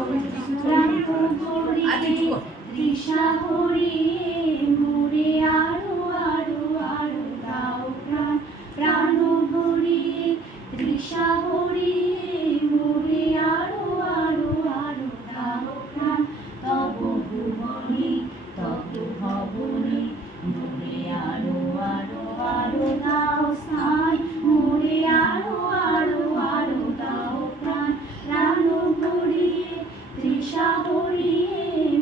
প্রাণ ভরিয়ে তৃষা ভরিয়ে মোরে আরো আরো আরো দাও প্রাণ প্রাণ ভরিয়ে তৃষা ভরিয়ে মোরে আরো আরো আরো দাও প্রাণ তব ভুবনে তত ভবনে মোরে আরো আরো আরো দাও স্থান মোরে আরো আরো আরো দাও প্রাণ প্রাণ ভরিয়ে তৃষা ভরিয়ে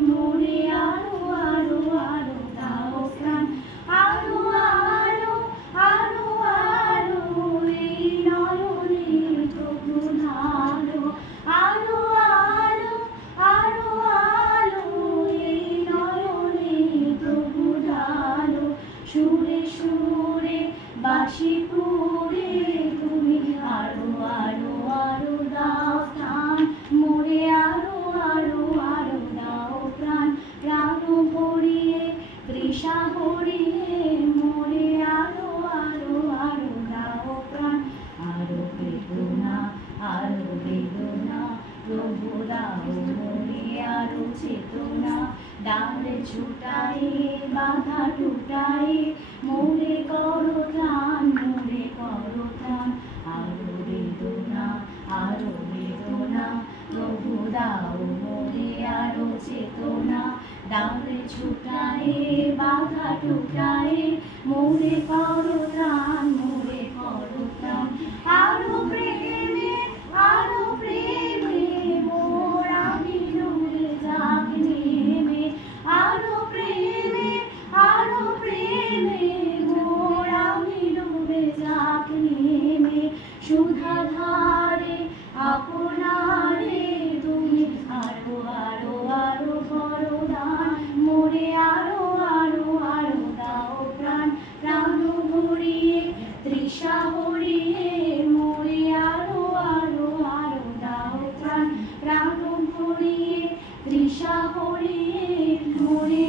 মোরে আরো আরো আরো দাও প্রাণ আরো আরো আরো আরো এই নয়নে প্রভু ঢালো আরো আরো আরো আরো এই নয়নে প্রভু ঢালো সুরে সুরে বাঁশি পুরে তুমি আরো আরো আরো দাও স্থান মোরে আরো আরো আরো দাও প্রাণ প্রাণ ভরিয়ে তৃষা ভরিয়ে মোরে আরো আরো আরো দাও প্রাণ আরো বেদনা প্রভু দাও মোরে আরো চেতনা ডালে ছুটাই বাধা টুটাই মোরে করো ত্রাণ মোরে করো ত্রাণ আরো বেদনা প্রভু দাও মোরে আরো চেতনা ডালে ছুটাই বাধা টুটাই মোরে করো ত্রাণ মোরে করো ত্রাণ আরো প্রেমে মোর আমি ডুবে যাক নেমে আরো প্রেমে মোর আমি ডুবে যাক নেমে সুধা ধারে আপনারে তুমি আরো আরো আরো বড় দান মোরে আরো আরো আরো দাও প্রাণ প্রাণ ভরিয়ে তৃষা ভরিয়ে মোরে আরো আরো আরো দাও প্রাণ প্রাণ ভরিয়ে তৃষা ভরিয়ে মোরে